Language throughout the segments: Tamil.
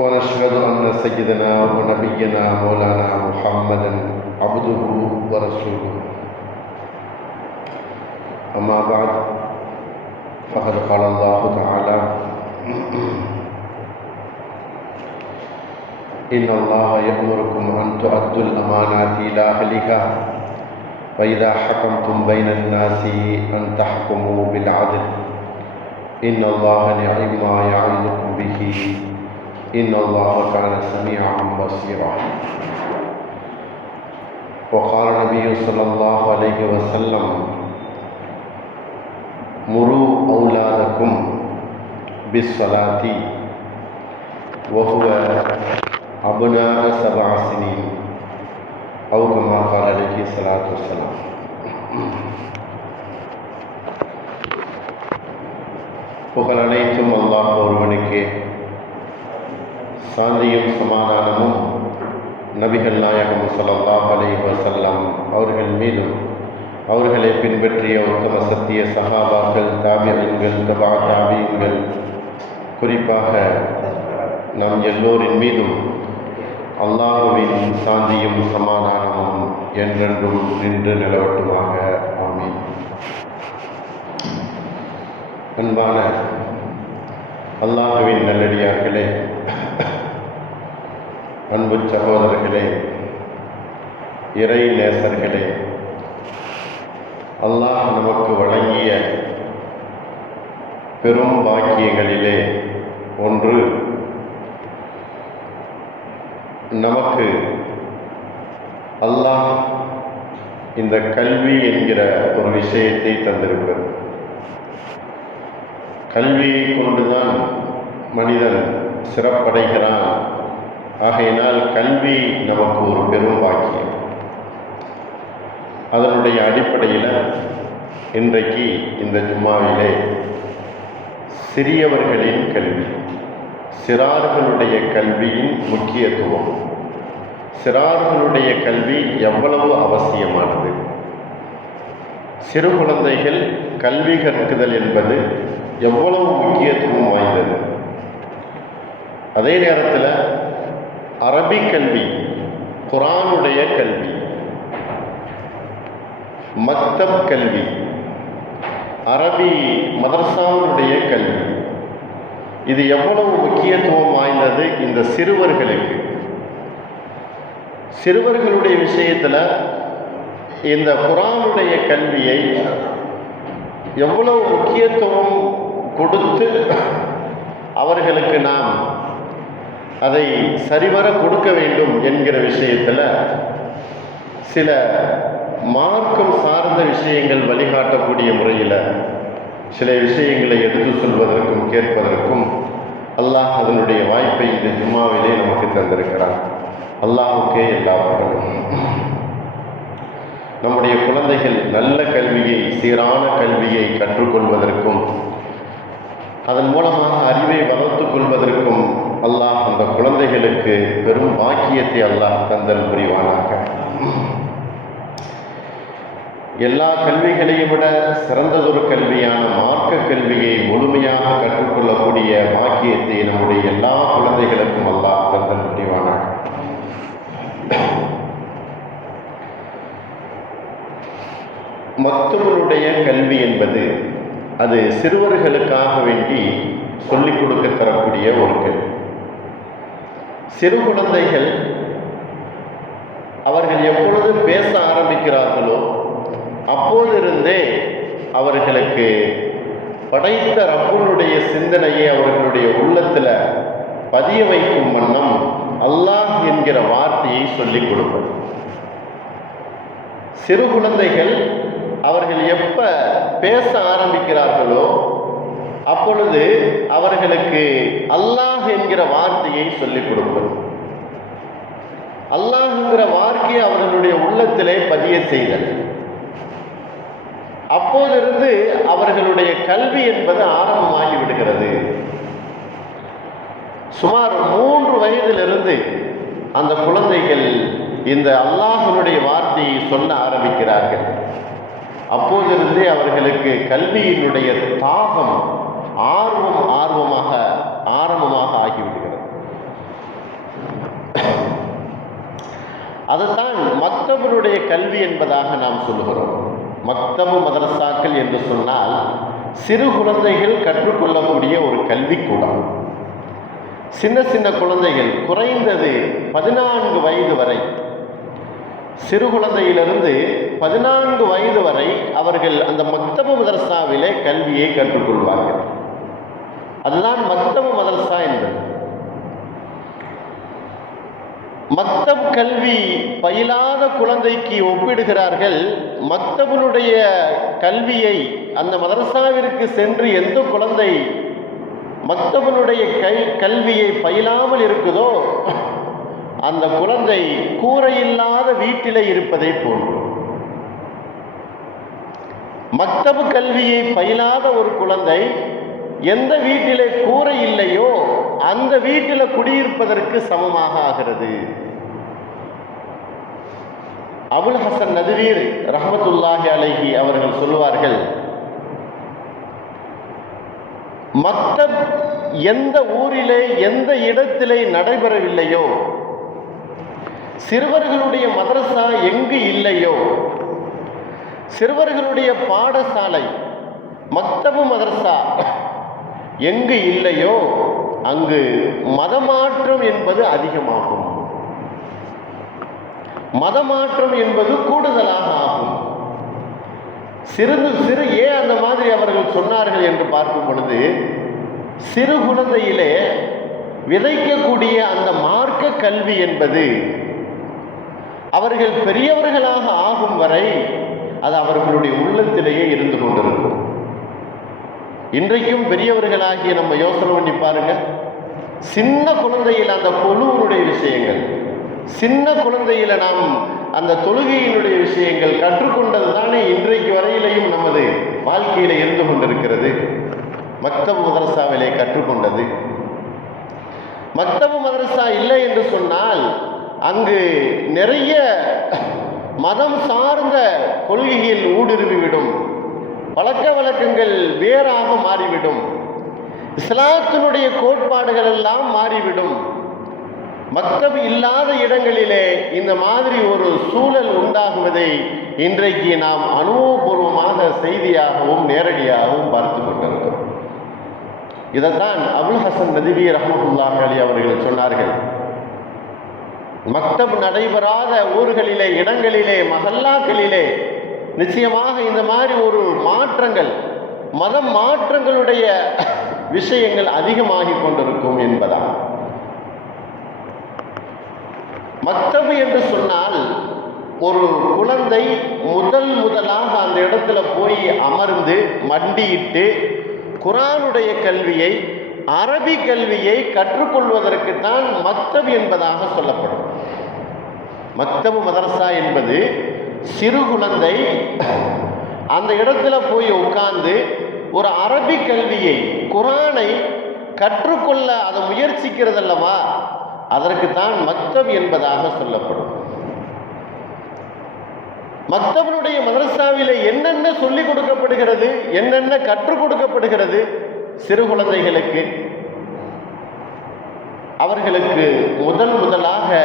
ونشهد أن سيدنا ونبينا مولانا محمدا عبده ورسوله. أما بعد فقد قال الله تعالى إن الله يأمركم أن تؤدوا الأمانات إلى أهلها وإذا حكمتم بين الناس أن تحكموا بالعدل. إن الله نعم ما يعظكم به. إن الله كان سميعا بصيرا وقال النبي صلى الله عليه وسلم مروا أولادكم بالصلاة وهو أبناء سبع سنين أو كما قال عليه الصلاة والسلام புகழ் அனைத்தும் அல்லாஹ் ஒருவனுக்கே சாந்தியும் சமாதானமும் நபிகள் நாயகம் ஸல்லல்லாஹு அலைஹி வசல்லாம் அவர்கள் மீதும் அவர்களை பின்பற்றிய உத்தம சத்திய சகாபாக்கள் தாபியங்கள் தபா தாபியங்கள் குறிப்பாக நம் எல்லோரின் மீதும் அல்லாஹுவின் சாந்தியும் சமாதானமும் என்றென்றும் நின்று நிலவட்டுமாக. ஆமீன். அன்பான அல்லாஹுவின் நல்லடியார்களே அன்பு சகோதரர்களே இறை நேசர்களே அல்லாஹ் நமக்கு வழங்கிய பெரும் பாக்கியங்களிலே ஒன்று நமக்கு அல்லாஹ் இந்த கல்வி என்கிற ஒரு விஷயத்தை தந்திருப்பது கல்வியை கொண்டுதான் மனிதன் சிறப்படைகிறான் ஆகையினால் கல்வி நமக்கு ஒரு பெரும் பாக்கியம். அதனுடைய அடிப்படையில் இன்றைக்கு இந்த ஜும்மாவிலே சிறியவர்களின் கல்வி சிறார்களுடைய கல்வியின் முக்கியத்துவம். சிறார்களுடைய கல்வி எவ்வளவு அவசியமானது? சிறு குழந்தைகள் கல்வி கற்குதல் என்பது எவ்வளவு முக்கியத்துவம் வாய்ந்தது? அதே நேரத்தில் அரபிக் கல்வி குரானுடைய கல்வி மக்தப் கல்வி அரபி மதரசாவுடைய கல்வி. இது எவ்வளவு முக்கியத்துவம் வாய்ந்தது இந்த சிறுவர்களுக்கு? சிறுவர்களுடைய விஷயத்தில் இந்த குரானுடைய கல்வியை எவ்வளவு முக்கியத்துவம் கொடுத்து அவர்களுக்கு நாம் அதை சரிவர கொடுக்க வேண்டும் என்கிற விஷயத்தில் சில மார்க்கம் சார்ந்த விஷயங்கள் வழிகாட்டக்கூடிய முறையில் சில விஷயங்களை எடுத்து சொல்வதற்கும் கேட்பதற்கும் அல்லாஹ் அதனுடைய வாய்ப்பை இந்த ஜும்மாவிலே நமக்கு தந்திருக்கிறான். அல்லாஹுக்கே எல்லா புகழும் நம்முடைய குழந்தைகள் நல்ல கல்வியை சீரான கல்வியை கற்றுக்கொள்வதற்கும் அதன் மூலமாக அறிவை வளர்த்து கொள்வதற்கும் அல்லாஹ் அந்த குழந்தைகளுக்கு பெரும் பாக்கியத்தை அல்லாஹ் தந்தல் புரிவானாக. எல்லா கல்விகளையும் விட சிறந்ததொரு கல்வியான மார்க்க கல்வியை முழுமையாக கற்றுக்கொள்ளக்கூடிய பாக்கியத்தை நம்முடைய எல்லா குழந்தைகளுக்கும் அல்லாஹ் தந்தல் புரிவானாக. மற்றவருடைய கல்வி என்பது அது சிறுவர்களுக்காக வேண்டி சொல்லிக் கொடுக்க தரக்கூடிய ஒரு கல்வி. சிறு குழந்தைகள் அவர்கள் எப்பொழுது பேச ஆரம்பிக்கிறார்களோ அப்போதிருந்தே அவர்களுக்கு படைத்த ரப்பனுடைய சிந்தனையை அவர்களுடைய உள்ளத்தில் பதிய வைக்கும் வண்ணம் அல்லாஹ் என்கிற வார்த்தையை சொல்லிக் கொடுப்பது சிறு குழந்தைகள் அவர்கள் எப்ப பேச ஆரம்பிக்கிறார்களோ அப்பொழுது அவர்களுக்கு அல்லாஹ் என்கிற வார்த்தையை சொல்லிக் கொடுப்பது. அல்லாஹ்ங்கிற வார்த்தையை அவர்களுடைய உள்ளத்திலே பதிய செய்தல். அப்போதிருந்து அவர்களுடைய கல்வி என்பது ஆரம்பமாகி விடுகிறது. சுமார் மூன்று வயதிலிருந்து அந்த குழந்தைகள் இந்த அல்லாஹனுடைய வார்த்தையை சொல்ல ஆரம்பிக்கிறார்கள். அப்போதிருந்தே அவர்களுக்கு கல்வியினுடைய தாகம் ஆர்வம் ஆர்வமாக ஆரம்பமாக ஆகிவிடுகிறது அதுதான் மக்தபனுடைய கல்வி என்பதாக நாம் சொல்லுகிறோம். மக்தபு மதரசாக்கள் என்று சொன்னால் சிறு குழந்தைகள் கற்றுக்கொள்ளக்கூடிய ஒரு கல்விக்கூடம். சின்ன சின்ன குழந்தைகள் குறைந்தது பதினான்கு வயது வரை சிறு குழந்தையிலிருந்து பதினான்கு வயது வரை அவர்கள் அந்த மக்தபு மதரசாவிலே கல்வியை கற்றுக்கொள்வார்கள். அதுதான் மக்தபு மதரசா என்பது. மக்தப் கல்வி பயிலாத குழந்தைக்கு ஒப்பிடுகிறார்கள் மக்தபனுடைய கல்வியை அந்த மதரசாவிற்கு சென்று எந்த குழந்தை மக்தபனுடைய கல் கல்வியை பயிலாமல் இருக்குதோ அந்த குழந்தை கூரையில்லாத வீட்டிலே இருப்பதை போன்று. மக்தபு கல்வியை பயிலாத ஒரு குழந்தை எந்த வீட்டிலே கூரை இல்லையோ அந்த வீட்டில் குடியிருப்பதற்கு சமமாக ஆகிறது. அபுல் ஹசன் நதுவீர் ரஹமத்துல்லாஹி அலஹி அவர்கள் சொல்லுவார்கள் மக்தப் எந்த ஊரிலே எந்த இடத்திலே நடைபெறவில்லையோ சிறுவர்களுடைய மதரசா எங்கு இல்லையோ சிறுவர்களுடைய பாடசாலை மக்தபு மதரசா எங்கு இல்லையோ அங்கு மதமாற்றம் என்பது அதிகமாகும். மதமாற்றம் என்பது கூடுதலாக ஆகும். சிறிது சிறு ஏன் அந்த மாதிரி அவர்கள் சொன்னார்கள் என்று பார்க்கும் பொழுது சிறு குழந்தையிலே விதைக்கக்கூடிய அந்த மார்க்க கல்வி என்பது அவர்கள் பெரியவர்களாக ஆகும் வரை அது அவர்களுடைய உள்ளத்திலேயே இருந்து கொண்டிருக்கும். இன்றைக்கும் பெரியவர்களாகிய நம்ம யோசனை பண்ணி பாருங்க. சின்ன குழந்தையில் அந்த கொழுவனுடைய விஷயங்கள் சின்ன குழந்தையில நாம் அந்த தொழுகையினுடைய விஷயங்கள் கற்றுக்கொண்டது தானே இன்றைக்கு வரையிலையும் நமது வாழ்க்கையில இருந்து கொண்டிருக்கிறது. மக்தபு மதரசாவிலே கற்றுக்கொண்டது. மக்தபு மதரசா இல்லை என்று சொன்னால் அங்கு நிறைய மதம் சார்ந்த கொள்கைகள் ஊடுருவிவிடும். பழக்க வழக்கங்கள் வேறாக மாறிவிடும். இஸ்லாத்தினுடைய கோட்பாடுகள் எல்லாம் மாறிவிடும். மக்தப் இல்லாத இடங்களிலே இந்த மாதிரி ஒரு சூழல் உண்டாகுவதை இன்றைக்கு நாம் அனுபவபூர்வமாக செய்தியாகவும் நேரடியாகவும் பார்த்து கொண்டிருக்கிறோம். இதைத்தான் அபுல் ஹசன் நதிவி ரஹமத்துல்லாஹ் அலி அவர்கள் சொன்னார்கள். மக்தப் நடைபெறாத ஊர்களிலே இடங்களிலே மகல்லாக்களிலே நிச்சயமாக இந்த மாதிரி ஒரு மாற்றங்கள் மதம் மாற்றங்களுடைய விஷயங்கள் அதிகமாகி கொண்டிருக்கும் என்பதால். மக்தபு என்று சொன்னால் ஒரு குழந்தை முதல் முதலாக அந்த இடத்துல போய் அமர்ந்து மண்டியிட்டு குரானுடைய கல்வியை அரபி கல்வியை கற்றுக்கொள்வதற்கு தான் மக்தப் என்பதாக சொல்லப்படும். மக்தபு மதரசா என்பது சிறு குழந்தை. அந்த இடத்துல போய் உட்கார்ந்து ஒரு அரபி கல்வியை குரானை கற்றுக்கொள்ள அதை முயற்சிக்கிறது அல்லவா அதற்கு தான் மக்தப் என்பதாக சொல்லப்படும். மக்தபனுடைய மதரசாவிலே என்னென்ன சொல்லிக் கொடுக்கப்படுகிறது என்னென்ன கற்றுக் கொடுக்கப்படுகிறது சிறு குழந்தைகளுக்கு? அவர்களுக்கு முதன் முதலாக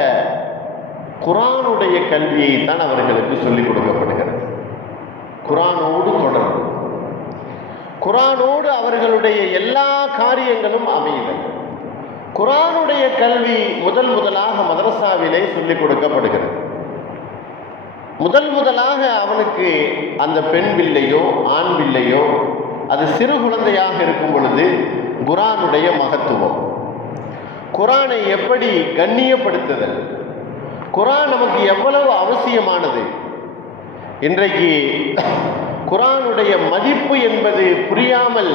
குரானுடைய கல்வியை தான் அவர்களுக்கு சொல்லிக் கொடுக்கப்படுகிறது. குரானோடு தொடர்பு. குரானோடு அவர்களுடைய எல்லா காரியங்களும் அமையுது குரானுடைய கல்வி முதல் முதலாக மதரசாவிலே சொல்லிக் கொடுக்கப்படுகிறது. முதல் முதலாக அவனுக்கு அந்த பெண் பிள்ளையோ ஆண் பிள்ளையோ அது சிறு குழந்தையாக இருக்கும் பொழுது குரானுடைய மகத்துவம். குரானை எப்படி கண்ணியப்படுத்துதல்? குரான் நமக்கு எவ்வளவு அவசியமானது? இன்றைக்கு குரானுடைய மதிப்பு என்பது புரியாமல்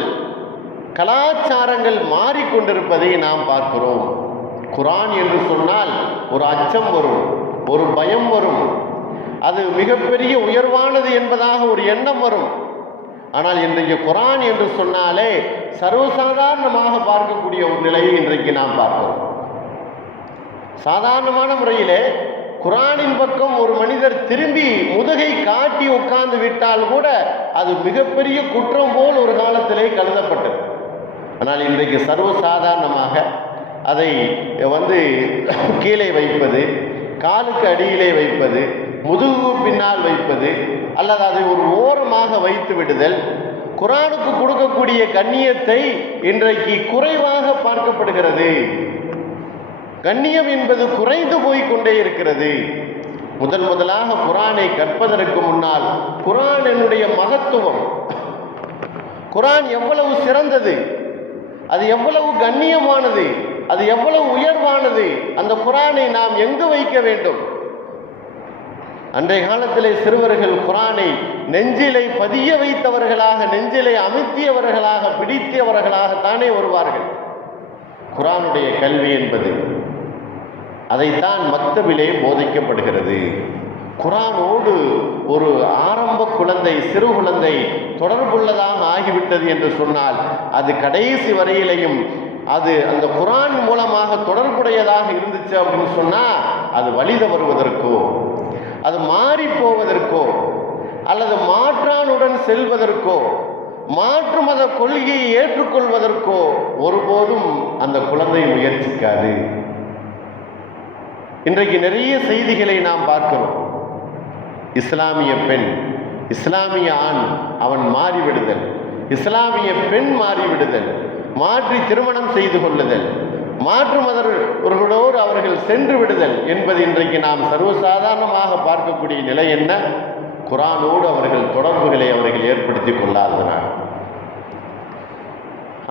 கலாச்சாரங்கள் மாறிக்கொண்டிருப்பதை நாம் பார்க்கிறோம். குரான் என்று சொன்னால் ஒரு அச்சம் வரும் ஒரு பயம் வரும். அது மிகப்பெரிய உயர்வானது என்பதாக ஒரு எண்ணம் வரும். ஆனால் இன்றைக்கு குரான் என்று சொன்னாலே சர்வசாதாரணமாக பார்க்கக்கூடிய ஒரு நிலையை இன்றைக்கு நாம் பார்க்கிறோம். சாதாரணமான முறையிலே குரானின் பக்கம் ஒரு மனிதர் திரும்பி முதுகை காட்டி உட்கார்ந்து விட்டால் கூட அது மிகப்பெரிய குற்றம் போல் ஒரு காலத்திலே கருதப்பட்டது. ஆனால் இன்றைக்கு சர்வசாதாரணமாக அதை வந்து கீழே வைப்பது காலுக்கு அடியிலே வைப்பது முதுகு பின்னால் வைப்பது அல்லது அதை ஒரு ஓரமாக வைத்து விடுதல் குரானுக்கு கொடுக்கக்கூடிய கண்ணியத்தை இன்றைக்கு குறைவாக பார்க்கப்படுகிறது. கண்ணியம் என்பது குறைந்து போய் கொண்டே இருக்கிறது. முதன் முதலாக குரானை கற்பதற்கு முன்னால் குரான் என்னுடைய மகத்துவம். குரான் எவ்வளவு சிறந்தது அது எவ்வளவு கண்ணியமானது அது எவ்வளவு உயர்வானது அந்த குரானை நாம் எங்கு வைக்க வேண்டும்? அன்றைய காலத்திலே சிறுவர்கள் குரானை நெஞ்சிலை பதிய வைத்தவர்களாக நெஞ்சிலை அமுத்தியவர்களாக பிடித்தவர்களாகத்தானே வருவார்கள். குரானுடைய கல்வி என்பது அதைத்தான் மக்தபிலே போதிக்கப்படுகிறது. குரானோடு ஒரு ஆரம்ப குழந்தை சிறு குழந்தை தொடர்புள்ளதாக ஆகிவிட்டது என்று சொன்னால் அது கடைசி வரையிலையும் அது அந்த குரான் மூலமாக தொடர்புடையதாக இருந்துச்சு அப்படின்னு சொன்னால் அது வழித வருவதற்கோ அது மாறி போவதற்கோ அல்லது மாற்றானுடன் செல்வதற்கோ மாற்று மத கொள்கையை ஏற்றுக்கொள்வதற்கோ ஒருபோதும் அந்த குழந்தை முயற்சிக்காது. இன்றைக்கு நிறைய செய்திகளை நாம் பார்க்கிறோம். இஸ்லாமிய பெண் இஸ்லாமிய ஆண் அவன் மாறிவிடுதல். இஸ்லாமிய பெண் மாறிவிடுதல். மாற்றி திருமணம் செய்து கொள்ளுதல். மாற்று மதர்களோடு அவர்கள் சென்று விடுதல் என்பது இன்றைக்கு நாம் சர்வசாதாரணமாக பார்க்கக்கூடிய நிலை என்ன? குரானோடு அவர்கள் தொடர்புகளை அவர்கள் ஏற்படுத்தி கொள்ளாததனால்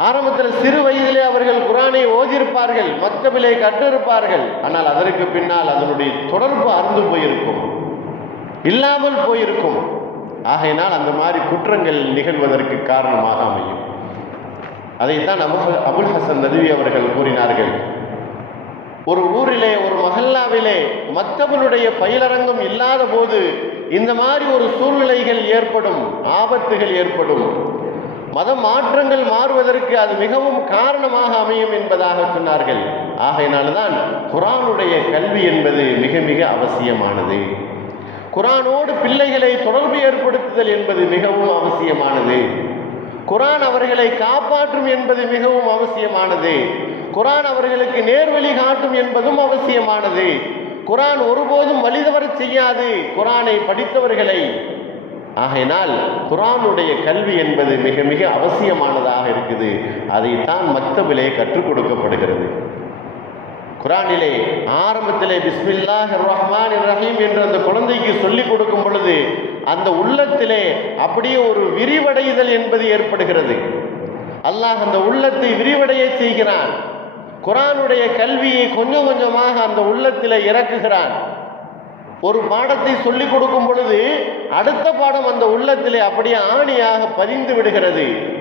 ஆரம்பத்தில் சிறு வயதிலே அவர்கள் குரானை ஓதியிருப்பார்கள் மக்கபிலே கற்றிருப்பார்கள். ஆனால் அதற்கு பின்னால் அதனுடைய தொடர்பு அறுந்து போயிருக்கும் இல்லாமல் போயிருக்கும். ஆகையினால் அந்த மாதிரி குற்றங்கள் நிகழ்வதற்கு காரணமாக அமையும். அதைத்தான் அபுல் அபுல் ஹசன் நதுவி அவர்கள் கூறினார்கள். ஒரு ஊரிலே ஒரு மஹல்லாவிலே மக்தபனுடைய பயிலரங்கம் இல்லாத போது இந்த மாதிரி ஒரு சூழ்நிலைகள் ஏற்படும் ஆபத்துகள் ஏற்படும். மத மாற்றங்கள் மாறுவதற்கு அது மிகவும் காரணமாக அமையும் என்பதாக சொன்னார்கள். ஆகையினால்தான் குரானுடைய கல்வி என்பது மிக மிக அவசியமானது. குரானோடு பிள்ளைகளை தொடர்பு ஏற்படுத்துதல் என்பது மிகவும் அவசியமானது. குரான் அவர்களை காப்பாற்றும் என்பது மிகவும் அவசியமானது. குரான் அவர்களுக்கு நேர்வழி காட்டும் என்பதும் அவசியமானது. குரான் ஒருபோதும் வழிதவர செய்யாது. குரானை படித்தவர்களை ஆகையினால் குரானுடைய கல்வி என்பது மிக மிக அவசியமானதாக இருக்குது. அதைத்தான் மக்தபிலே கற்றுக் கொடுக்கப்படுகிறது. குரானிலே ஆரம்பத்திலே பிஸ்மில்லாஹ் ரஹ்மான் ரஹீம் என்று அந்த குழந்தைக்கு சொல்லிக் கொடுக்கும் பொழுது அந்த உள்ளத்திலே அப்படியே ஒரு விரிவடைதல் என்பது ஏற்படுகிறது. அல்லாஹ் அந்த உள்ளத்தை விரிவடைய செய்கிறான். குரானுடைய கல்வியை கொஞ்சம் கொஞ்சமாக அந்த உள்ளத்தில் இறக்குகிறான். ஒரு பாடத்தை சொல்லிக் கொடுக்கும் பொழுது அடுத்த பாடம் அந்த உள்ளத்திலே அப்படியே ஆணியாக பதிந்து விடுகிறது.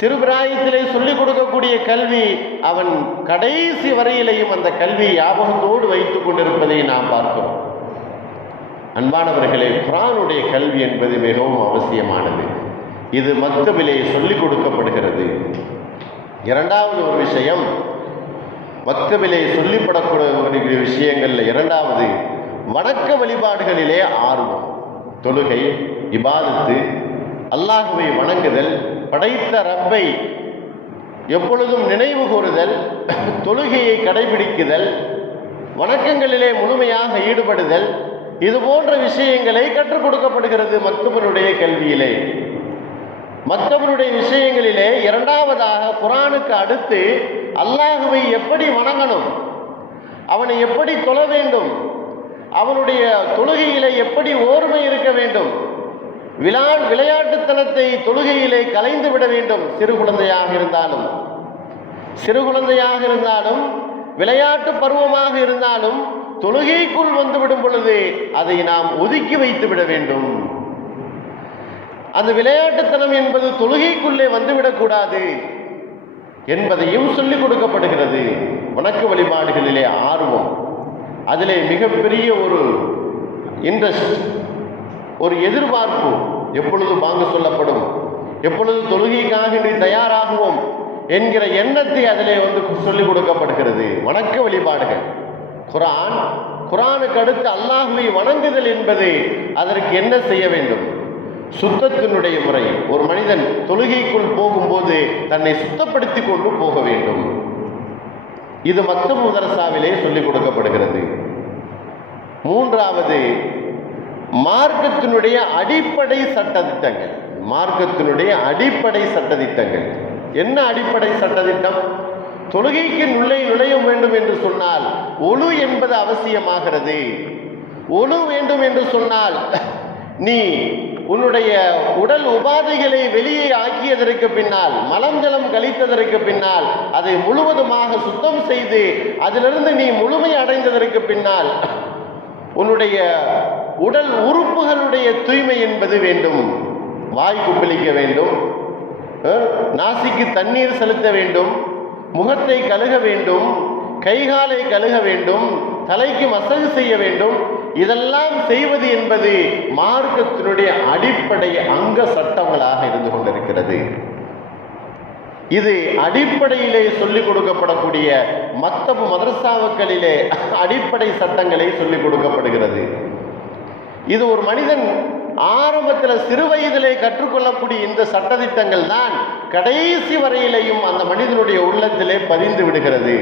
சிறுபிராயத்திலே சொல்லிக் கொடுக்கக்கூடிய கல்வி அவன் கடைசி வரையிலையும் அந்த கல்வி ஞாபகத்தோடு வைத்துக் கொண்டிருப்பதை நாம் பார்க்கிறோம். அன்பானவர்களே குரானுடைய கல்வி என்பது மிகவும் அவசியமானது. இது மக்தபிலே சொல்லிக் கொடுக்கப்படுகிறது. இரண்டாவது ஒரு விஷயம் மக்தபிலே சொல்லிப்படக்கூடிய விஷயங்களில் இரண்டாவது வணக்க வழிபாடுகளிலே ஆர்வம். தொழுகை இபாதத்து அல்லாஹுவை வணங்குதல் படைத்த ரப்பை எப்பொழுதும் நினைவு கூறுதல் தொழுகையை கடைபிடிக்குதல் வணக்கங்களிலே முழுமையாக ஈடுபடுதல் இது போன்ற விஷயங்களை கற்றுக் கொடுக்கப்படுகிறது மக்தபனுடைய கல்வியிலே. மற்றவருடைய விஷயங்களிலே இரண்டாவதாக குரானுக்கு அடுத்து அல்லாஹுவை எப்படி வணங்கணும்? அவனை எப்படி தொழ வேண்டும்? அவனுடைய தொழுகையிலே எப்படி ஓர்மை இருக்க வேண்டும்? விழா விளையாட்டுத்தனத்தை தொழுகையிலே கலைந்து விட வேண்டும். சிறு குழந்தையாக இருந்தாலும் சிறு குழந்தையாக இருந்தாலும் விளையாட்டு பருவமாக இருந்தாலும் தொழுகைக்குள் வந்து விடும் பொழுது அதை நாம் ஒதுக்கி வைத்து விட வேண்டும். அந்த விளையாட்டுத்தனம் என்பது தொழுகைக்குள்ளே வந்துவிடக்கூடாது என்பதையும் சொல்லிக் கொடுக்கப்படுகிறது. வணக்க வழிபாடுகளிலே ஆர்வம். அதிலே மிகப்பெரிய ஒரு இன்ட்ரெஸ்ட் ஒரு எதிர்பார்ப்பு எப்பொழுது வாங்க சொல்லப்படும். எப்பொழுது தொழுகைக்காக நீ தயாராகுவோம் என்கிற எண்ணத்தை அதிலே வந்து சொல்லிக் கொடுக்கப்படுகிறது. வணக்க வழிபாடுகள். குரான் குரானுக்கு அடுத்து அல்லாஹுவை வணங்குதல் என்பது அதற்கு என்ன செய்ய வேண்டும்? சுத்தத்தினுடைய முறை. ஒரு மனிதன் தொழுகைக்குள் போகும்போது தன்னை சுத்தப்படுத்தி கொண்டு போக வேண்டும். இது மக்தப் முதரசாவிலே சொல்லிக் கொடுக்கப்படுகிறது. மூன்றாவது மார்க்கத்தினுடைய அடிப்படை சட்டதிட்டங்கள் மார்க்கத்தினுடைய அடிப்படை சட்டதிட்டங்கள் என்ன அடிப்படை சட்டதிட்டம் தொழுகைக்கு உள்ளே நுழைய வேண்டும் என்று சொன்னால் ஒழு என்பது அவசியமாகிறது. ஒழு வேண்டும் என்று சொன்னால் நீ உன்னுடைய உடல் உபாதைகளை வெளியே ஆக்கியதற்கு பின்னால் மலம் ஜலம் கழித்ததற்கு பின்னால் அதை முழுவதுமாக சுத்தம் செய்து அதிலிருந்து நீ முழுமை அடைந்ததற்கு பின்னால் உன்னுடைய உடல் உறுப்புகளுடைய தூய்மை என்பது வேண்டும். வாய் குப்பளிக்க வேண்டும். நாசிக்கு தண்ணீர் செலுத்த வேண்டும். முகத்தை கழுக வேண்டும். கைகாலை கழுக வேண்டும். தலைக்கு மசகு செய்ய வேண்டும். இதெல்லாம் செய்வது என்பது மார்க்கத்தினுடைய அடிப்படை அங்க சட்டங்களாக இருந்து கொண்டிருக்கிறது. இது அடிப்படையிலே சொல்லிக் கொடுக்கப்படக்கூடிய மக்தபு மதரசாவுக்களிலே அடிப்படை சட்டங்களை சொல்லிக் கொடுக்கப்படுகிறது. இது ஒரு மனிதன் ஆரம்பத்தில் சிறு வயதிலே கற்றுக்கொள்ளக்கூடிய இந்த சட்டதிட்டங்கள் தான் கடைசி வரையிலையும் அந்த மனிதனுடைய உள்ளத்திலே பதிந்து விடுகிறது.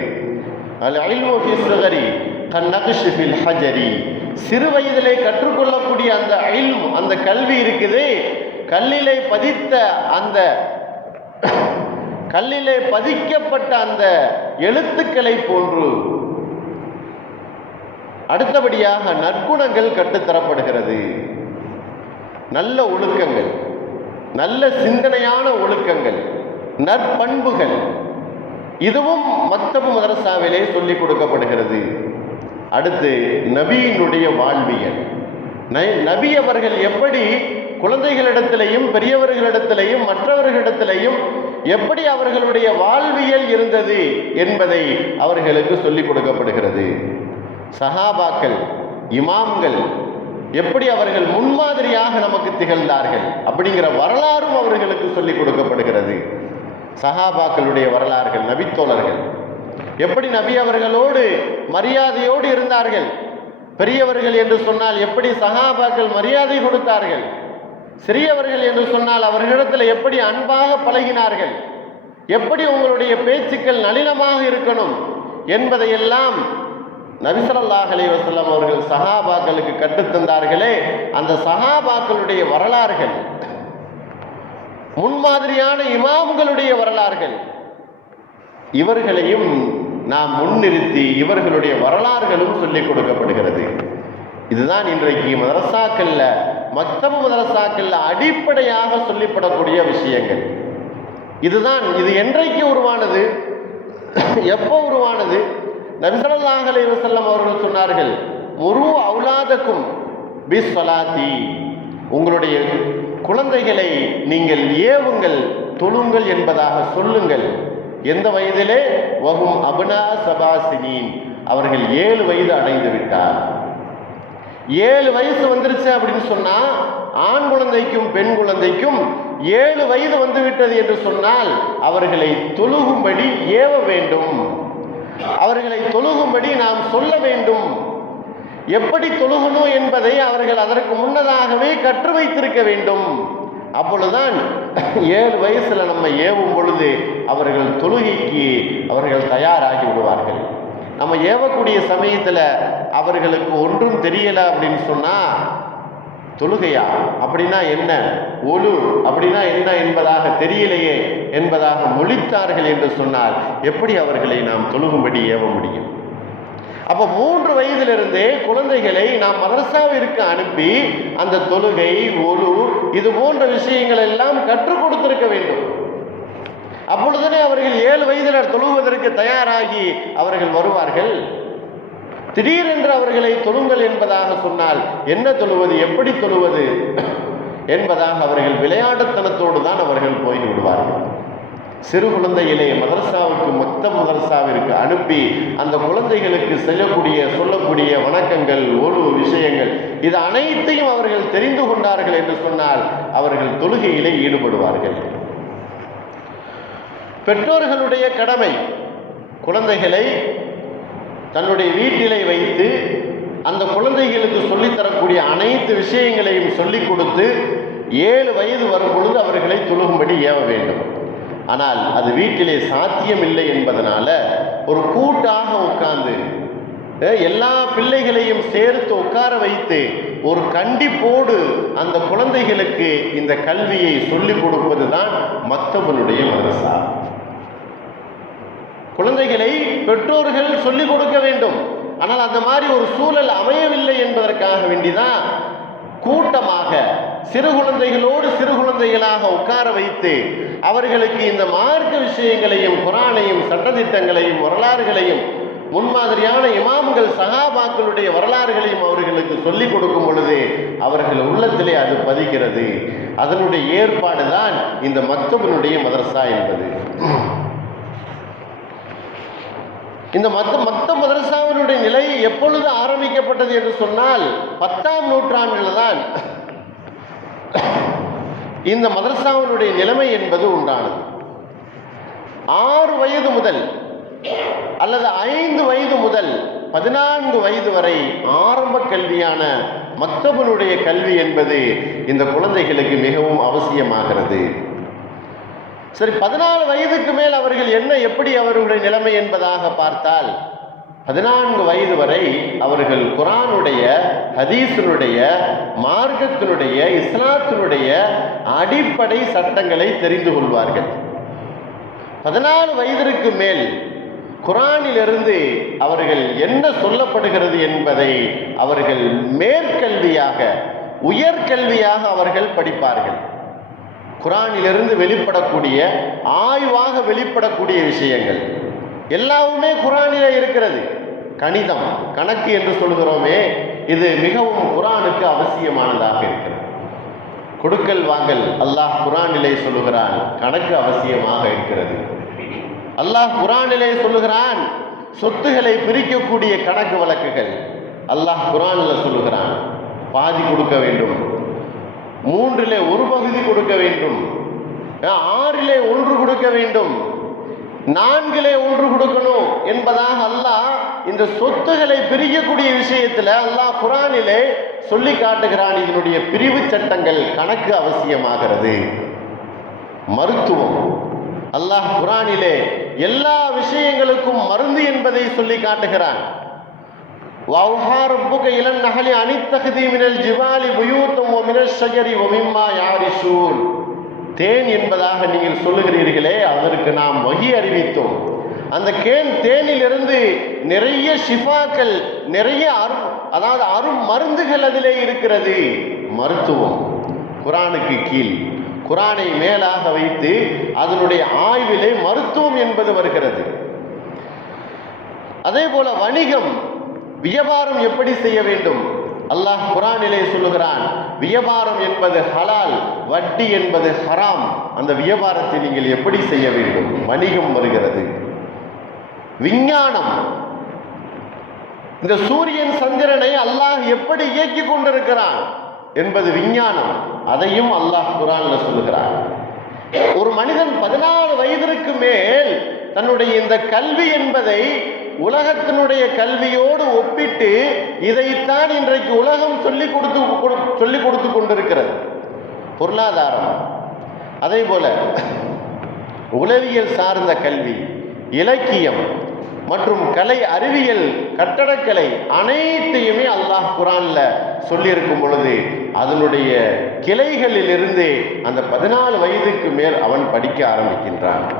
அல் இல்மு ஃபி ஸகரி ஃபில் ஹஜரி. சிறு வயதிலே கற்றுக்கொள்ளக்கூடிய அந்த இல்ம் அந்த கல்வி இருக்குது. கல்லிலே பதித்த அந்த கல்லிலே பதிக்கப்பட்ட அந்த எழுத்துக்களை போன்று அடுத்தபடியாக நற்குணங்கள் கட்டுத்தரப்படுகிறது. நல்ல ஒழுக்கங்கள் நல்ல சிந்தனையான ஒழுக்கங்கள் நற்பண்புகள் இதுவும் மத்தபு மதரசாவிலே சொல்லிக் கொடுக்கப்படுகிறது. அடுத்து நபியினுடைய வாழ்வியல். ந- நபி அவர்கள் எப்படி குழந்தைகளிடத்திலையும் பெரியவர்களிடத்திலையும் மற்றவர்களிடத்திலையும் எப்படி அவர்களுடைய வாழ்வியல் இருந்தது என்பதை அவர்களுக்கு சொல்லிக் கொடுக்கப்படுகிறது. சஹாபாக்கள் இமாம்கள் எப்படி அவர்கள் முன்மாதிரியாக நமக்கு திகழ்ந்தார்கள் அப்படிங்கிற வரலாறும் அவர்களுக்கு சொல்லிக் கொடுக்கப்படுகிறது. சஹாபாக்களுடைய வரலாறுகள் நபித்தோழர்கள் எப்படி நபி அவர்களோடு மரியாதையோடு இருந்தார்கள்? பெரியவர்கள் என்று சொன்னால் எப்படி சகாபாக்கள் மரியாதை கொடுத்தார்கள்? சிறியவர்கள் என்று சொன்னால் அவர்களிடத்தில் எப்படி அன்பாக பழகினார்கள்? எப்படி உங்களுடைய பேச்சுக்கள் நளினமாக இருக்கணும் என்பதையெல்லாம் நபிசரல்லாஹ் அலைஹி வஸல்லம் அவர்கள் சகாபாக்களுக்கு கற்றுத்தந்தார்களே அந்த சகாபாக்களுடைய வரலாறுகள் முன்மாதிரியான இமாம்களுடைய வரலாறுகள் இவர்களையும் நாம் முன்னிறுத்தி இவர்களுடைய வரலாறுகளும் சொல்லிக் கொடுக்கப்படுகிறது. இதுதான் இன்றைக்கு மதரசாக்கள்ல மக்தபு மதரசாக்கள்ல அடிப்படையாக சொல்லிப்படக்கூடிய விஷயங்கள். இதுதான் இது என்றைக்கு உருவானது? எப்போ உருவானது? நபிசல்லாஹ் அலைஹி அவர்கள் சொன்னார்கள் முரு அவுலாதக்கும் பிஸ்வலாத்தி உங்களுடைய குழந்தைகளை நீங்கள் ஏவுங்கள் தொழுங்கள் என்பதாக சொல்லுங்கள். எந்த வயதிலே? வகும் அபுனா சபாசினின் அவர்கள் ஏழு வயது அடைந்து விட்டார். ஏழு வயசு வந்துருச்சு அப்படின்னு சொன்னா ஆண் குழந்தைக்கும் பெண் குழந்தைக்கும் ஏழு வயது வந்து விட்டது என்று சொன்னால் அவர்களை தொழுகும்படி ஏவ வேண்டும். அவர்களை தொழுகும்படி நாம் சொல்ல வேண்டும். எப்படி தொழுகணும் என்பதை அவர்கள் அதற்கு முன்னதாகவே கற்று வைத்திருக்க வேண்டும். அப்பொழுதுதான் ஏழு வயசுல நம்ம ஏவும் பொழுது அவர்கள் தொழுகைக்கு அவர்கள் தயாராகி விடுவார்கள். நம்ம ஏவக்கூடிய சமயத்தில் அவர்களுக்கு ஒன்றும் தெரியல அப்படின்னு சொன்னா தொழுகையா? அப்படின்னா என்ன? ஒழு. அப்படின்னா என்ன என்பதாக தெரியலையே என்பதாக மொழித்தார்கள் என்று சொன்னால் எப்படி அவர்களை நாம் தொழுகும்படி ஏவ முடியும்? அப்போ மூன்று வயதிலிருந்தே குழந்தைகளை நாம் மதரசாவிற்கு அனுப்பி அந்த தொழுகை ஒழு இது போன்ற விஷயங்கள் எல்லாம் கற்றுக் கொடுத்திருக்க வேண்டும். அப்பொழுதுனே அவர்கள் ஏழு வயதில் தொழுவதற்கு தயாராகி அவர்கள் வருவார்கள். திடீரென்று அவர்களை தொழுங்கள் என்பதாக சொன்னால் என்ன தொழுவது எப்படி தொழுவது என்பதாக அவர்கள் விளையாட்டுத்தனத்தோடு தான் அவர்கள் போய் விடுவார்கள். சிறு குழந்தையிலே மதரசாவுக்கு மொத்த மதரசாவிற்கு அனுப்பி அந்த குழந்தைகளுக்கு செய்யக்கூடிய சொல்லக்கூடிய வணக்கங்கள் ஒரு விஷயங்கள் இது அனைத்தையும் அவர்கள் தெரிந்து கொண்டார்கள் என்று சொன்னால் அவர்கள் தொழுகையிலே ஈடுபடுவார்கள். பெற்றோர்களுடைய கடமை குழந்தைகளை தன்னுடைய வீட்டிலே வைத்து அந்த குழந்தைகளுக்கு சொல்லித்தரக்கூடிய அனைத்து விஷயங்களையும் சொல்லிக் கொடுத்து ஏழு வயது வரும் பொழுது அவர்களை தொழுகும்படி ஏவ வேண்டும். ஆனால் அது வீட்டிலே சாத்தியம் இல்லை என்பதனால ஒரு கூட்டாக உட்கார்ந்து எல்லா பிள்ளைகளையும் சேர்த்து உட்கார வைத்து ஒரு கண்டிப்போடு அந்த குழந்தைகளுக்கு இந்த கல்வியை சொல்லிக் கொடுப்பது தான் மக்தபனுடைய மதரசா குழந்தைகளை பெற்றோர்கள் சொல்லிக் கொடுக்க வேண்டும். ஆனால் அந்த மாதிரி ஒரு சூழல் அமையவில்லை என்பதற்காக வேண்டிதான் கூட்டமாக சிறு குழந்தைகளோடு சிறு குழந்தைகளாக உட்கார வைத்து அவர்களுக்கு இந்த மார்க்க விஷயங்களையும் குரானையும் சட்டத்திட்டங்களையும் வரலாறுகளையும் முன்மாதிரியான இமாம்கள் சகாபாக்களுடைய வரலாறுகளையும் அவர்களுக்கு சொல்லிக் கொடுக்கும் பொழுது அவர்கள் உள்ளத்திலே அது பதிகிறது அதனுடைய ஏற்பாடு தான் இந்த மக்தபனுடைய மதரசா என்பது. இந்த மத்த மத்த மதரசாவினுடைய நிலை எப்பொழுது ஆரம்பிக்கப்பட்டது என்று சொன்னால் பத்தாம் நூற்றாண்டில் தான் இந்த மதரசாவினுடைய நிலைமை என்பது உண்டானது. ஆறு வயது முதல் அல்லது ஐந்து வயது முதல் பதினான்கு வயது வரை ஆரம்ப கல்வியான மத்தவனுடைய கல்வி என்பது இந்த குழந்தைகளுக்கு மிகவும் அவசியமாகிறது. சரி பதினாலு வயதுக்கு மேல் அவர்கள் என்ன எப்படி அவர்களுடைய நிலைமை என்பதாக பார்த்தால் பதினான்கு வயது வரை அவர்கள் குரானுடைய ஹதீஸினுடைய மார்க்கத்தினுடைய இஸ்லாத்தினுடைய அடிப்படை சட்டங்களை தெரிந்து கொள்வார்கள். பதினாலு வயதிற்கு மேல் குரானிலிருந்து அவர்கள் என்ன சொல்லப்படுகிறது என்பதை அவர்கள் மேற்கல்வியாக உயர்கல்வியாக அவர்கள் படிப்பார்கள். குரானிலிருந்து வெளிப்படக்கூடிய ஆய்வாக வெளிப்படக்கூடிய விஷயங்கள். எல்லாவுமே குரானில இருக்கிறது. கணிதம் கணக்கு என்று சொல்கிறோமே இது மிகவும் குரானுக்கு அவசியமானதாக இருக்கிறது. கொடுக்கல் வாங்கல் அல்லாஹ் குரானிலே சொல்லுகிறான் கணக்கு அவசியமாக இருக்கிறது. அல்லாஹ் குரானிலே சொல்லுகிறான் சொத்துகளை பிரிக்கக்கூடிய கணக்கு வழக்குகள். அல்லாஹ் குரானில் சொல்லுகிறான் பாதி கொடுக்க வேண்டும் மூன்றிலே ஒரு பகுதி கொடுக்க வேண்டும். ஆறிலே ஒன்று கொடுக்க வேண்டும். நான்கிலே ஒன்று கொடுக்கணும் என்பதாக அல்லாஹ் இந்த சொத்துகளை பிரிக்கக்கூடிய விஷயத்தில் அல்லாஹ் குரானிலே சொல்லி காட்டுகிறான். இதனுடைய பிரிவு சட்டங்கள் கணக்கு அவசியமாகிறது. மருத்துவம். அல்லாஹ் குரானிலே எல்லா விஷயங்களுக்கும் மருந்து என்பதை சொல்லி காட்டுகிறான். وَأَوْحَى رَبُّكَ إِلَى النَّحْلِ أَنِ اتَّخِذِي مِنَ الْجِبَالِ بُيُوتًا وَمِنَ الشَّجَرِ وَمِمَّا يَعْرِشُونَ தேன் என்பதாக நீங்கள் சொல்லுகிறீர்களே அதற்கு நாம் வகி அறிவித்தோம் அந்த கேன் தேனிலிருந்து நிறைய ஷிஃபாக்கள் நிறைய அரு அதாவது அரும் மருந்துகள் அதிலே இருக்கிறது மருத்துவம் குரானுக்கு கீழ் குரானை மேலாக வைத்து அதனுடைய ஆய்விலே மருத்துவம் என்பது வருகிறது அதே போல வணிகம் வியாபாரம் எப்படி செய்ய வேண்டும்? அல்லாஹ் குரானிலே சொல்லுகிறான் வியாபாரம் என்பது ஹலால் வட்டி என்பது ஹராம். அந்த வியாபாரத்தை நீங்கள் எப்படி செய்ய வேண்டும்? வணிகம் வருகிறது. விஞ்ஞானம். இந்த சூரியன் சந்திரனை அல்லாஹ் எப்படி இயக்கி கொண்டிருக்கிறான் என்பது விஞ்ஞானம். அதையும் அல்லாஹ் குரான்ல சொல்லுகிறான். ஒரு மனிதன் பதினாலு வயதிற்கு மேல் தன்னுடைய இந்த கல்வி என்பதை உலகத்தினுடைய கல்வியோடு ஒப்பிட்டு இதைத்தான் இன்றைக்கு உலகம் சொல்லி கொடுத்து கொடு- சொல்லிக் கொடுத்து கொண்டிருக்கிறது. பொருளாதாரம். அதே போல உளவியல் சார்ந்த கல்வி இலக்கியம் மற்றும் கலை அறிவியல் கட்டடக்கலை அனைத்தையுமே அல்லாஹ் குரான்ல சொல்லியிருக்கும் பொழுது அதனுடைய கிளைகளிலிருந்து அந்த பதினாலு வயதுக்கு மேல் அவன் படிக்க ஆரம்பிக்கின்றான்.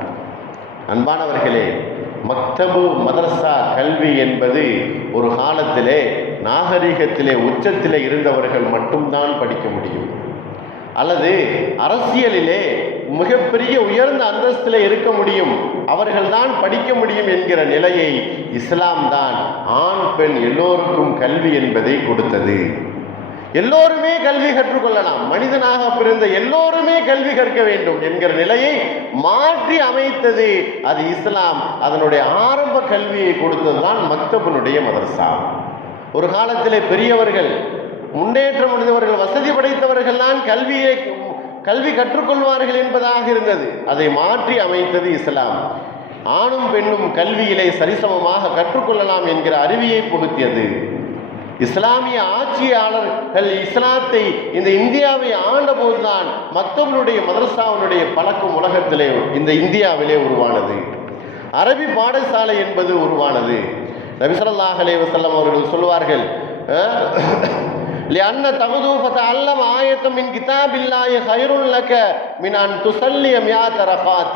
அன்பானவர்களே மக்தபு மதரசா கல்வி என்பது ஒரு காலத்திலே நாகரிகத்திலே உச்சத்திலே இருந்தவர்கள் மட்டும்தான் படிக்க முடியும். அல்லது அரசியலிலே மிகப்பெரிய உயர்ந்த அந்தஸ்திலே இருக்க முடியும். அவர்கள்தான் படிக்க முடியும் என்கிற நிலையை இஸ்லாம் தான் ஆண் பெண் எல்லோருக்கும் கல்வி என்பதை கொடுத்தது. எல்லோருமே கல்வி கற்றுக்கொள்ளலாம். மனிதனாக பிறந்த எல்லோருமே கல்வி கற்க வேண்டும் என்கிற நிலையை மாற்றி அமைத்தது அது இஸ்லாம். அதனுடைய ஆரம்ப கல்வியை கொடுத்ததுதான் மக்தபனுடைய மதரசா. ஒரு காலத்திலே பெரியவர்கள் முன்னேற்றம் அடைந்தவர்கள் வசதி படைத்தவர்கள்தான் கல்வியை கல்வி கற்றுக்கொள்வார்கள் என்பதாக இருந்தது. அதை மாற்றி அமைத்தது இஸ்லாம். ஆணும் பெண்ணும் கல்வியிலே சரிசமமாக கற்றுக்கொள்ளலாம் என்கிற அறிவியை புகுத்தியது. இஸ்லாமிய ஆட்சியாளர்கள் இஸ்லாத்தை இந்த இந்தியாவை ஆண்டபோதுதான் மக்தபனுடைய மதரசாவினுடைய பழக்கம் உலகத்திலே இந்த இந்தியாவிலே உருவானது அரபி பாடசாலை என்பது உருவானது நபிசல்லாஹ் அலைஹி வஸல்லம் அவர்கள் சொல்வார்கள் لأن تغدو فتعلم آية من كتاب الله خير لك من أن تصلي مئات ركعات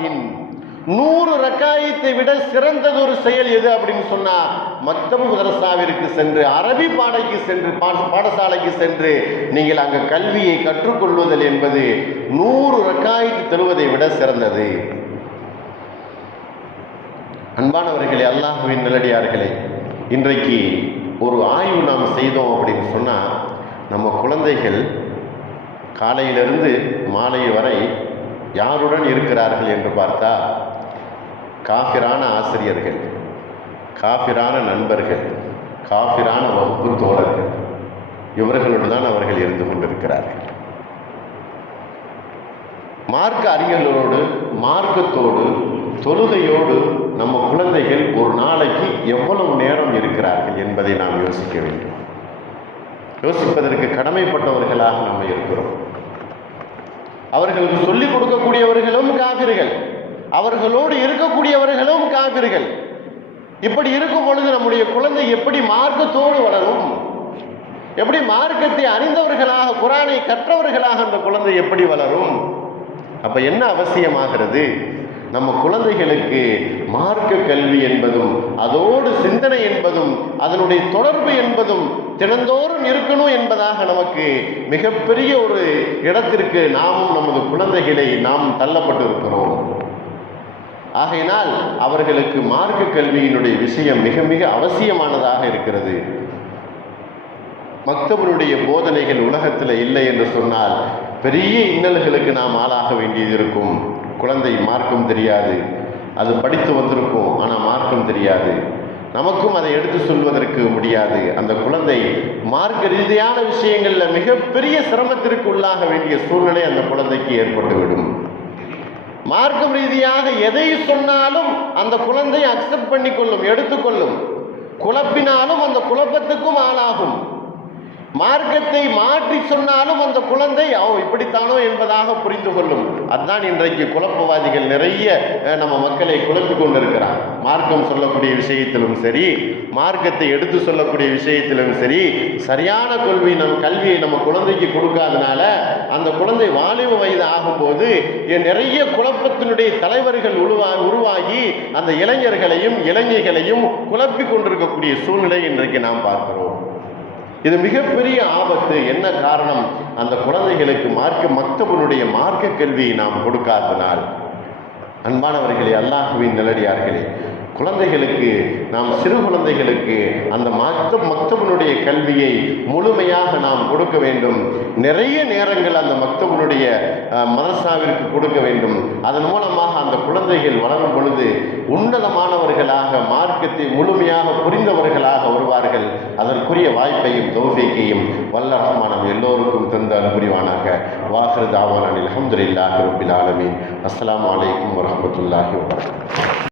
நூறு ரக்காயத்தை விட சிறந்தது ஒரு செயல் எது அப்படின்னு சொன்னா மத்தம் மதரசாவிற்கு சென்று அரபி பாடைக்கு சென்று பாடசாலைக்கு சென்று நீங்கள் அங்கு கல்வியை கற்றுக்கொள்வதல் என்பது நூறு ரக்காயத்து தருவதை விட சிறந்தது. அன்பானவர்களே அல்லாஹுவின் நிலடியார்களே இன்றைக்கு ஒரு ஆய்வு நாம் செய்தோம் அப்படின்னு சொன்னால் நம்ம குழந்தைகள் காலையிலிருந்து மாலை வரை யாருடன் இருக்கிறார்கள் என்று பார்த்தா காஃபிரான ஆசிரியர்கள் காஃபிரான நண்பர்கள் காஃபிரான வகுப்பு தோழர்கள் இவர்களோடு தான் அவர்கள் இருந்து கொண்டிருக்கிறார்கள். மார்க்க அறிஞர்களோடு மார்க்கத்தோடு தொழுகையோடு நம்ம குழந்தைகள் ஒரு நாளைக்கு எவ்வளவு நேரம் இருக்கிறார்கள் என்பதை நாம் யோசிக்க வேண்டும். யோசிப்பதற்கு கடமைப்பட்டவர்களாக நம்ம இருக்கிறோம். அவர்களுக்கு சொல்லிக் கொடுக்கக்கூடியவர்களும் காவிர்கள் அவர்களோடு இருக்கக்கூடியவர்களும் காவிர்கள் இப்படி இருக்கும் பொழுது நம்முடைய குழந்தை எப்படி மார்க்கத்தோடு வளரும்? எப்படி மார்க்கத்தை அறிந்தவர்களாக குரானை கற்றவர்களாக அந்த குழந்தை எப்படி வளரும்? அப்ப என்ன அவசியமாகிறது? நம்ம குழந்தைகளுக்கு மார்க்க கல்வி என்பதும் அதோடு சிந்தனை என்பதும் அதனுடைய தொடர்பு என்பதும் தினந்தோறும் இருக்கணும் என்பதாக நமக்கு மிகப்பெரிய ஒரு இடத்திற்கு நாமும் நமது குழந்தைகளை நாம் தள்ளப்பட்டு இருக்கிறோம் ஆகையினால் அவர்களுக்கு மார்க்க கல்வியினுடைய விஷயம் மிக மிக அவசியமானதாக இருக்கிறது. மக்தபனுடைய போதனைகள் உலகத்தில் இல்லை என்று சொன்னால் பெரிய இன்னல்களுக்கு நாம் ஆளாக வேண்டியது இருக்கும். குழந்தை மார்க்கம் தெரியாது. அது படித்து வந்திருக்கும் ஆனால் மார்க்கம் தெரியாது. நமக்கும் அதை எடுத்து சொல்வதற்கு முடியாது. அந்த குழந்தை மார்க்க ரீதியான விஷயங்களில் மிகப்பெரிய சிரமத்திற்கு உள்ளாக வேண்டிய சூழ்நிலை அந்த குழந்தைக்கு ஏற்பட்டுவிடும். மார்க்கம் ரீதியாக எதை சொன்னாலும் அந்த குழந்தை அக்செப்ட் பண்ணிக்கொள்ளும் எடுத்துக்கொள்ளும். குழப்பினாலும் அந்த குழப்பத்துக்கும் ஆளாகும். மார்க்கத்தை மாற்றி சொன்னாலும் அந்த குழந்தை அவன் இப்படித்தானோ என்பதாக புரிந்து கொள்ளும் அதுதான் இன்றைக்கு குழப்பவாதிகள் நிறைய நம்ம மக்களை குழப்பி கொண்டிருக்கிறான் மார்க்கம் சொல்லக்கூடிய விஷயத்திலும் சரி மார்க்கத்தை எடுத்து சொல்லக்கூடிய விஷயத்திலும் சரி சரியான கொள்கை நம் கல்வியை நம்ம குழந்தைக்கு கொடுக்காதனால அந்த குழந்தை வாலிப வயது ஆகும்போது நிறைய குழப்பத்தினுடைய தலைவர்கள் உருவா உருவாகி அந்த இளைஞர்களையும் இளைஞர்களையும் குழப்பி கொண்டிருக்கக்கூடிய சூழ்நிலை இன்றைக்கு நாம் பார்க்கிறோம். இது மிகப்பெரிய ஆபத்து. என்ன காரணம்? அந்த குழந்தைகளுக்கு மார்க்க மக்தபனுடைய மார்க்க கல்வியை நாம் கொடுக்காதனால். அன்பானவர்களே அல்லாஹுவின் நிலடியார்களே குழந்தைகளுக்கு நாம் சிறு குழந்தைகளுக்கு அந்த மக்த மக்தபனுடைய கல்வியை முழுமையாக நாம் கொடுக்க வேண்டும். நிறைய நேரங்கள் அந்த மக்தபனுடைய அஹ், கொடுக்க வேண்டும். அதன் மூலமாக அந்த குழந்தைகள் வளரும் பொழுது உன்னதமானவர்களாக மார்க்கத்தை முழுமையாக புரிந்தவர்களாக வருவார்கள். அதற்குரிய வாய்ப்பையும் தௌஃபீக்கையும் வல்ல ரஹ்மானம் எல்லோருக்கும் தந்த அனுபுரிவானாக. வாஹர் தாவானில் அலமதுல்லாஹி ரபில் ஆலமீன். அஸ்லாம் அலைக்கும் வரமத்துல்லாஹி வபரகாத்துஹு.